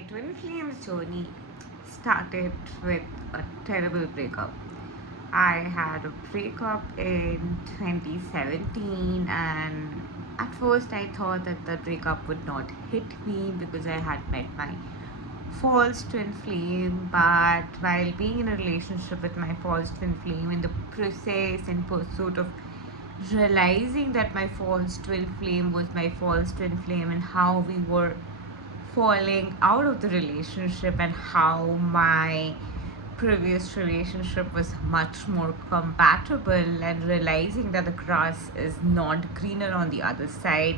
My twin flames journey started with a terrible breakup. I had a breakup in 2017, and at first I thought that the breakup would not hit me because I had met my false twin flame. But while being in a relationship with my false twin flame, in the process and pursuit of realizing that my false twin flame was my false twin flame and how we were falling out of the relationship and how my previous relationship was much more compatible, and realizing that the grass is not greener on the other side,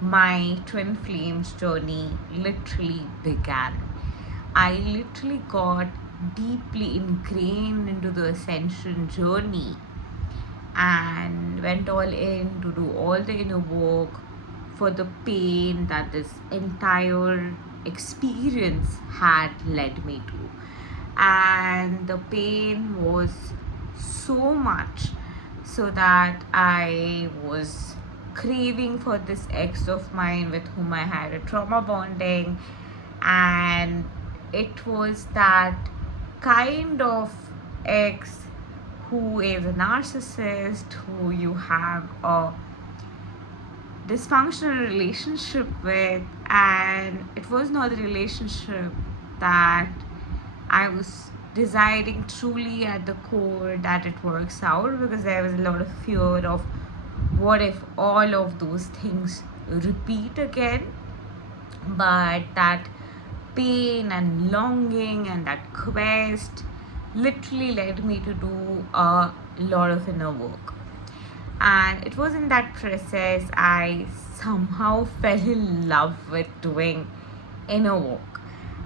my twin flames journey literally began. I literally got deeply ingrained into the ascension journey and went all in to do all the inner work for the pain that this entire experience had led me to. And the pain was so much so that I was craving for this ex of mine with whom I had a trauma bonding, and it was that kind of ex who is a narcissist, who you have a dysfunctional relationship with, and it was not the relationship that I was desiring truly at the core that it works out, because there was a lot of fear of what if all of those things repeat again. But that pain and longing and that quest literally led me to do a lot of inner work. And it was in that process I somehow fell in love with doing inner work.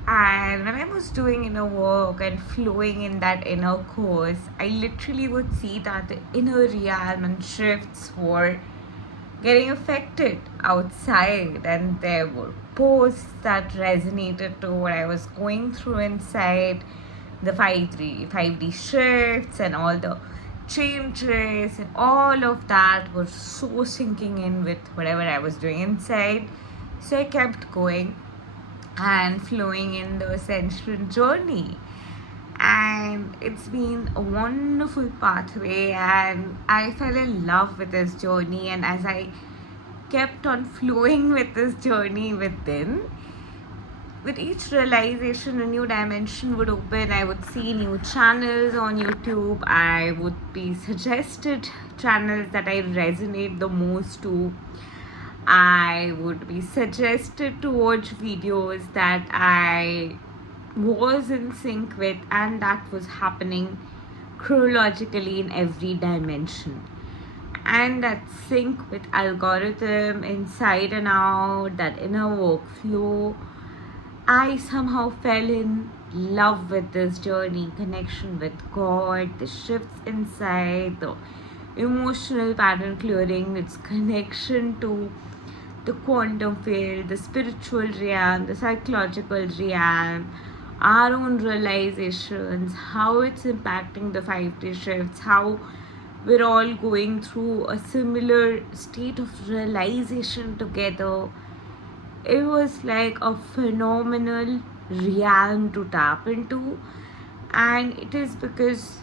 And when I was doing inner work and flowing in that inner course, I literally would see that the inner realm and shifts were getting affected outside, and there were posts that resonated to what I was going through inside, the 5D shifts and all the changes and all of that were so sinking in with whatever I was doing inside. So I kept going and flowing in the ascension journey, and it's been a wonderful pathway, and I fell in love with this journey. And as I kept on flowing with this journey within, with each realization a new dimension would open. I would see new channels on YouTube. I would be suggested channels that I resonate the most to. I would be suggested to watch videos that I was in sync with, and that was happening chronologically in every dimension. And that sync with algorithm inside and out, that inner workflow, I somehow fell in love with this journey, connection with God, the shifts inside, the emotional pattern clearing, its connection to the quantum field, the spiritual realm, the psychological realm, our own realizations, how it's impacting the 5D shifts, how we're all going through a similar state of realization together. It was like a phenomenal realm to tap into, and it is because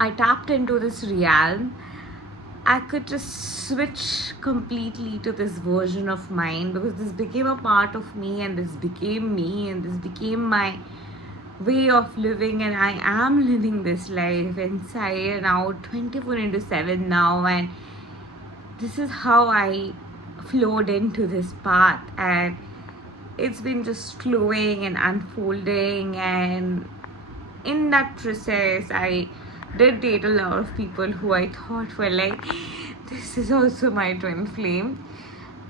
I tapped into this realm, I could just switch completely to this version of mine, because this became a part of me, and this became me, and this became my way of living, and I am living this life inside and out 24 into 7 now. And this is how I flowed into this path, and it's been just flowing and unfolding. And in that process I did date a lot of people who I thought were like, this is also my twin flame.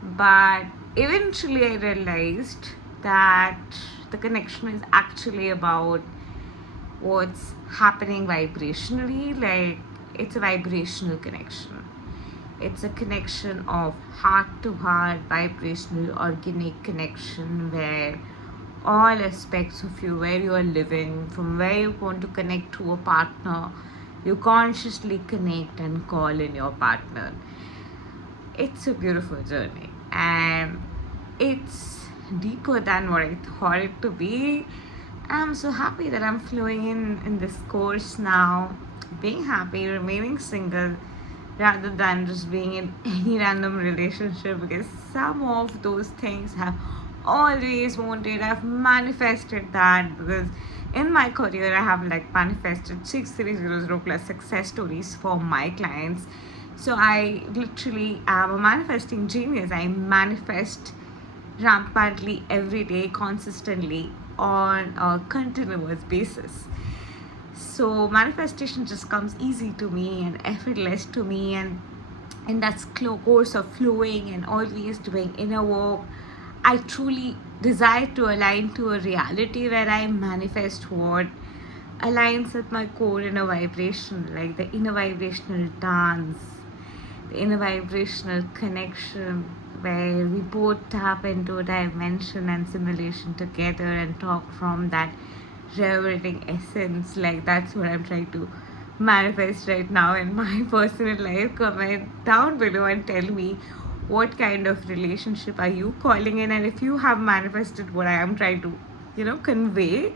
But eventually I realized that the connection is actually about what's happening vibrationally. Like, it's a vibrational connection. It's a connection of heart to heart, vibrational, organic connection, where all aspects of you, where you are living, from where you want to connect to a partner, you consciously connect and call in your partner. It's a beautiful journey, and it's deeper than what I thought it to be. I'm so happy that I'm flowing in this course now, being happy, remaining single, rather than just being in any random relationship, because some of those things have always wanted. I've manifested that because in my career I have like manifested 6300 plus success stories for my clients. So I literally am a manifesting genius. I manifest rampantly every day, consistently, on a continuous basis. So manifestation just comes easy to me and effortless to me, and in that course of flowing and always doing inner work, I truly desire to align to a reality where I manifest what aligns with my core inner vibration, like the inner vibrational dance, the inner vibrational connection, where we both tap into a dimension and simulation together and talk from that reverberating essence. Like that's what I'm trying to manifest right now in my personal life. Comment down below and tell me what kind of relationship are you calling in, and if you have manifested what I am trying to convey,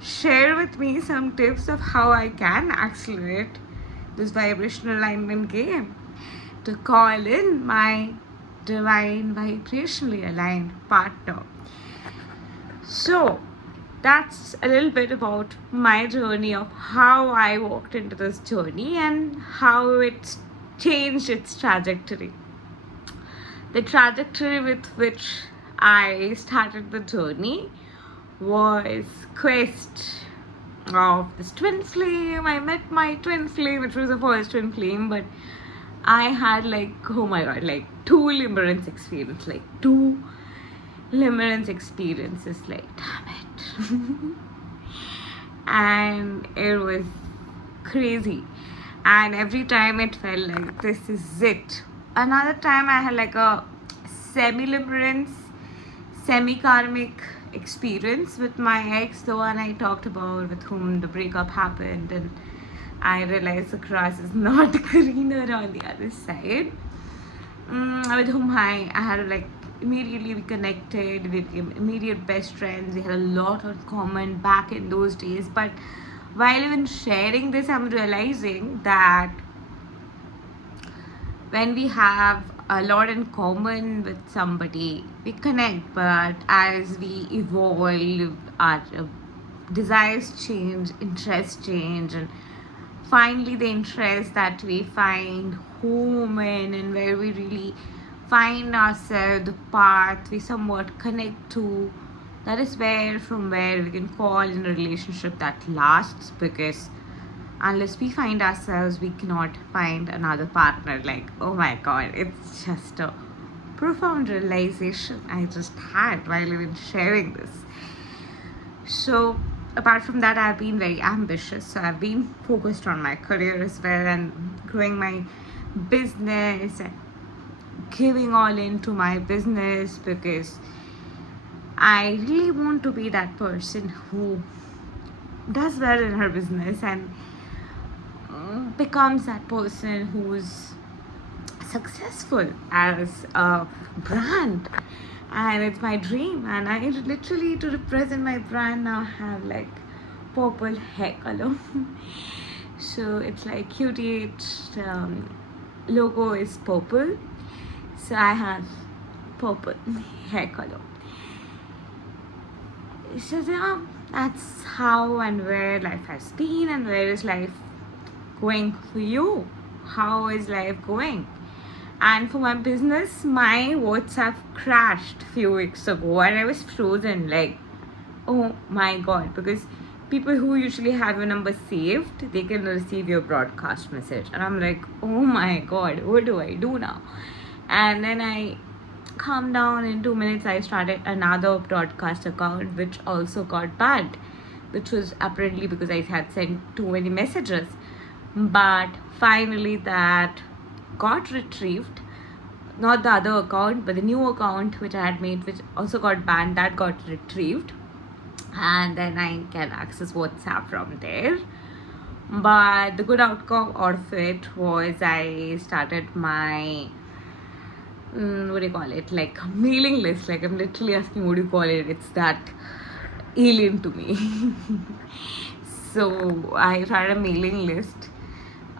share with me some tips of how I can accelerate this vibrational alignment game to call in my divine vibrationally aligned partner. So that's a little bit about my journey of how I walked into this journey and how it changed its trajectory. The trajectory with which I started the journey was quest of this twin flame. I met my twin flame, which was the first twin flame, but I had like, oh my god, like two limerence experiences, like damn it. And it was crazy, and every time it felt like this is it. Another time I had like a semi-limerence, semi-karmic experience with my ex, the one I talked about, with whom the breakup happened, and I realized the grass is not greener on the other side. With whom I had like immediately we connected, we became immediate best friends, we had a lot in common back in those days. But while even sharing this, I'm realizing that when we have a lot in common with somebody, we connect, but as we evolve, our desires change, interests change, and finally the interest that we find home in and where we really find ourselves, the path we somewhat connect to, that is from where we can call in a relationship that lasts, because unless we find ourselves, we cannot find another partner. Like, oh my god, it's just a profound realization I just had while even sharing this. So apart from that, I've been very ambitious. So I've been focused on my career as well and growing my business and giving all into my business, because I really want to be that person who does well in her business and becomes that person who's successful as a brand. And it's my dream, and I literally, to represent my brand, now have like purple hair color. So it's like QTH logo is purple, so I have purple hair color. So yeah, that's how and where life has been, and where is life going for you. How is life going? And for my business, my WhatsApp crashed a few weeks ago, and I was frozen, like, oh my god, because people who usually have your number saved, they can receive your broadcast message, and I'm like, oh my god, what do I do now? And then I calmed down. In 2 minutes I started another broadcast account, which also got banned, which was apparently because I had sent too many messages. But finally that got retrieved, not the other account but the new account which I had made, which also got banned, that got retrieved, and then I can access WhatsApp from there. But the good outcome of it was I started my what do you call it? Like a mailing list. Like I'm literally asking, what do you call it? It's that alien to me. So I started a mailing list.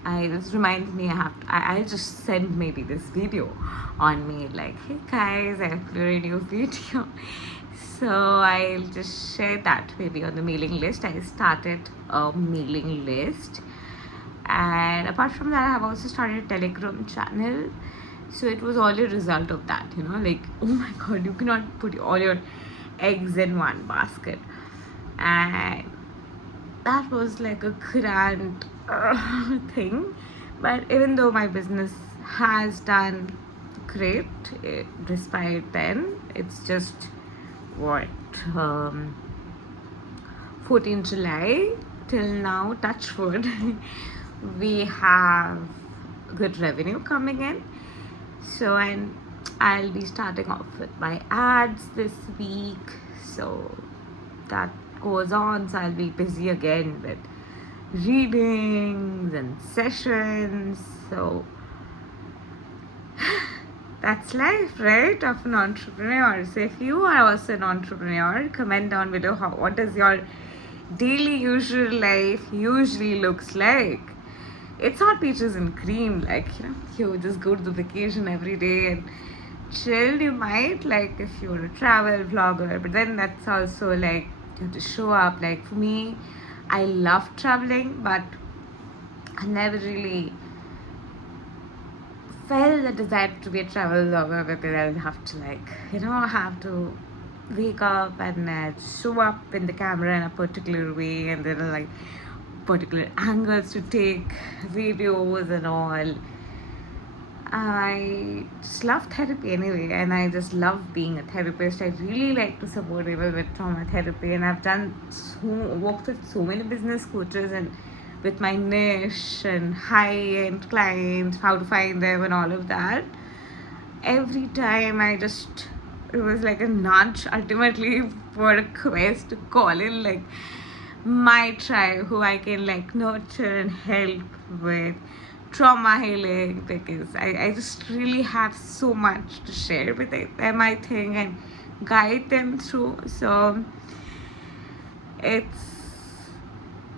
This reminds me, I'll just send maybe this video on mail, like, hey guys, I uploaded a new video. So I'll just share that maybe on the mailing list. I started a mailing list, and apart from that, I have also started a Telegram channel. So it was all a result of that, like, oh my god, you cannot put all your eggs in one basket. And that was like a grand thing. But even though my business has done great, despite then, it's just what, 14 July till now, touch wood, we have good revenue coming in. So, and I'll be starting off with my ads this week. So that goes on. So I'll be busy again with readings and sessions. So that's life, right, of an entrepreneur. So if you are also an entrepreneur, comment down below what does your daily usual life usually looks like. It's not peaches and cream, like, you just go to the vacation every day and chill. You might, like, if you're a travel vlogger, but then that's also like you have to show up. Like for me, I love traveling, but I never really felt the desire to be a travel vlogger, because I'll have to, like, have to wake up and show up in the camera in a particular way, and there are like particular angles to take videos and all. I just love therapy anyway, and I just love being a therapist. I really like to support people with trauma therapy, and I've worked with so many business coaches, and with my niche and high-end clients, how to find them and all of that. Every time it was like a nudge ultimately for a quest to call in like my tribe, who I can like nurture and help with trauma healing, because I just really have so much to share with them, I think, and guide them through. So it's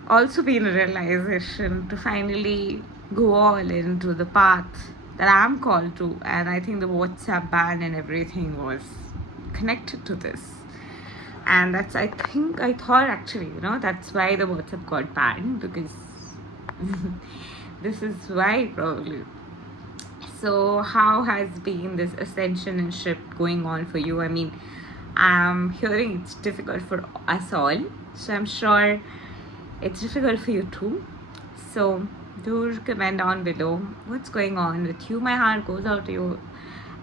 also been a realization to finally go all into the path that I'm called to, and I think the WhatsApp ban and everything was connected to this. And that's, I thought actually, that's why the WhatsApp got banned, because this is why probably. So how has been this ascension and shift going on for you? I mean, I'm hearing it's difficult for us all, so I'm sure it's difficult for you too. So do comment down below what's going on with you. My heart goes out to you,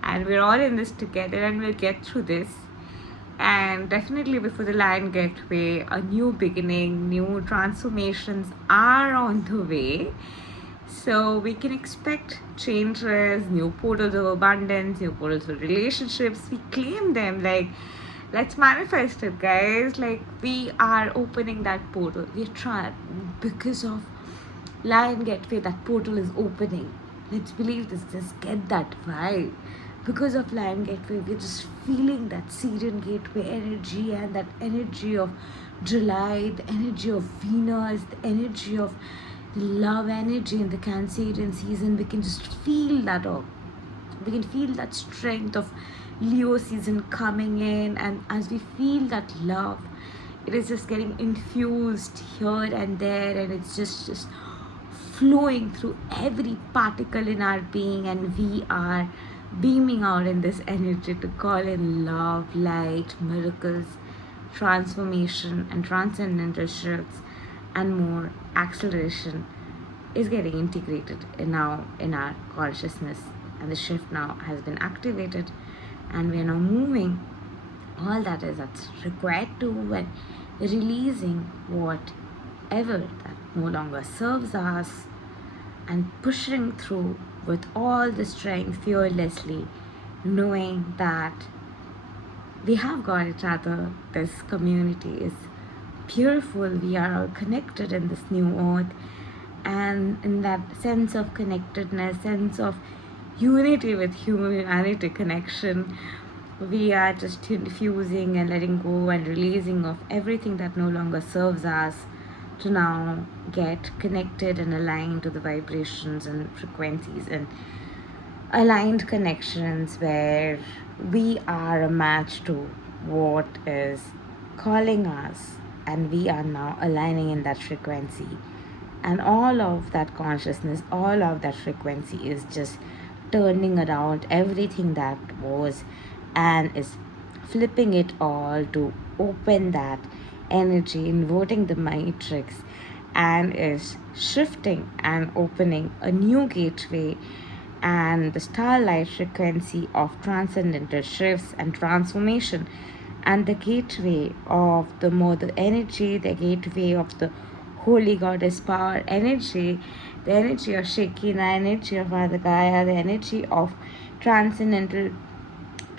and we're all in this together, and we'll get through this. And definitely before the Lion Gateway, a new beginning, new transformations are on the way. So we can expect changes, new portals of abundance, new portals of relationships. We claim them, like, let's manifest it, guys. Like, we are opening that portal. We're trying, because of Lion Gateway, that portal is opening. Let's believe this, just get that vibe. Because of Lion Gateway, we're just feeling that Syrian Gateway energy, and that energy of July, the energy of Venus, the energy of love energy in the Cancerian season. We can just feel that up. We can feel that strength of Leo season coming in, and as we feel that love, it is just getting infused here and there, and it's just flowing through every particle in our being, and we are beaming out in this energy to call in love, light, miracles, transformation, and transcendental shifts, and more acceleration is getting integrated in our consciousness, and the shift now has been activated, and we are now moving all that's required to, and releasing whatever that no longer serves us, and pushing through with all the strength fearlessly, knowing that we have got each other. This community is beautiful. We are all connected in this new earth, and in that sense of connectedness, sense of unity with humanity connection. We are just infusing and letting go and releasing of everything that no longer serves us to now get connected and aligned to the vibrations and frequencies and aligned connections where we are a match to what is calling us, and we are now aligning in that frequency. And all of that consciousness, all of that frequency is just turning around everything that was and is flipping it all to open that energy, inverting the matrix, and is shifting and opening a new gateway and the starlight frequency of transcendental shifts and transformation, and the gateway of the mother energy, the gateway of the holy goddess power energy, the energy of Shekinah, energy of Mother Gaia, the energy of transcendental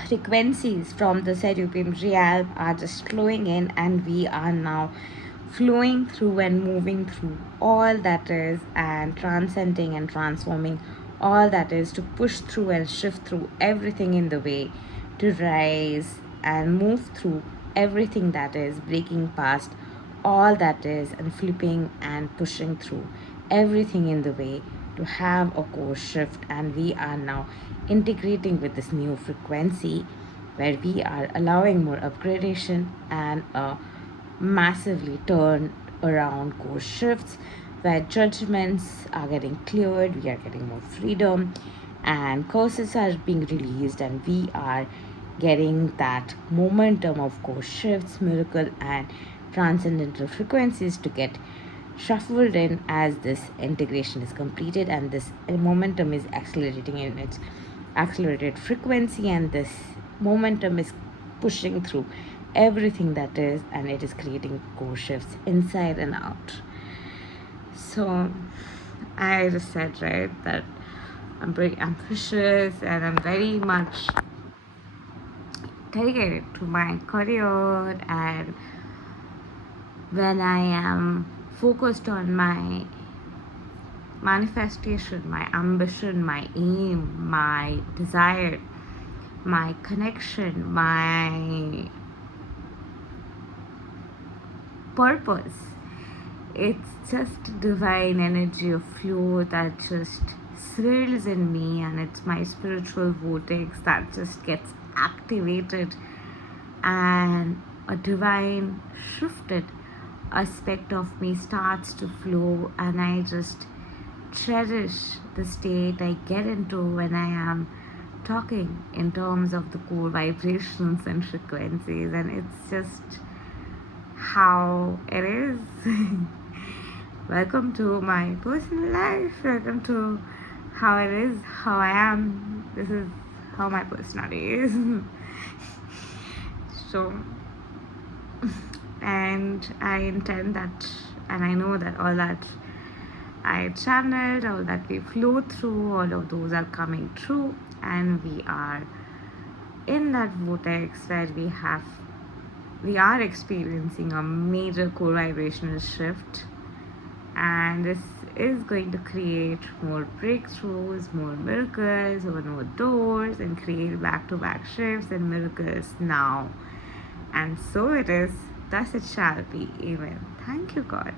frequencies from the cerulean realm are just flowing in, and we are now flowing through and moving through all that is and transcending and transforming all that is to push through and shift through everything in the way, to rise and move through everything that is, breaking past all that is and flipping and pushing through everything in the way to have a course shift. And we are now integrating with this new frequency where we are allowing more upgradation and a massively turned around course shifts where judgments are getting cleared, we are getting more freedom, and curses are being released, and we are getting that momentum of course shifts, miracle, and transcendental frequencies to get shuffled in as this integration is completed, and this momentum is accelerating in its accelerated frequency, and this momentum is pushing through everything that is, and it is creating core shifts inside and out. So I just said, right, that I'm very ambitious and I'm very much dedicated to my career, and when I am focused on my manifestation, my ambition, my aim, my desire, my connection, my purpose, it's just divine energy of flow that just swirls in me, and it's my spiritual vortex that just gets activated, and a divine shifted aspect of me starts to flow, and I just cherish the state I get into when I am talking in terms of the core vibrations and frequencies, and it's just how it is. Welcome to my personal life. Welcome to how it is, how I am. This is how my personality is. So, and I intend that, and I know that all that I channeled, all that we flow through, all of those are coming true, and we are in that vortex where we are experiencing a major core vibrational shift, and this is going to create more breakthroughs, more miracles, open more doors, and create back-to-back shifts and miracles now. And so it is, thus it shall be. Amen. Thank you, God.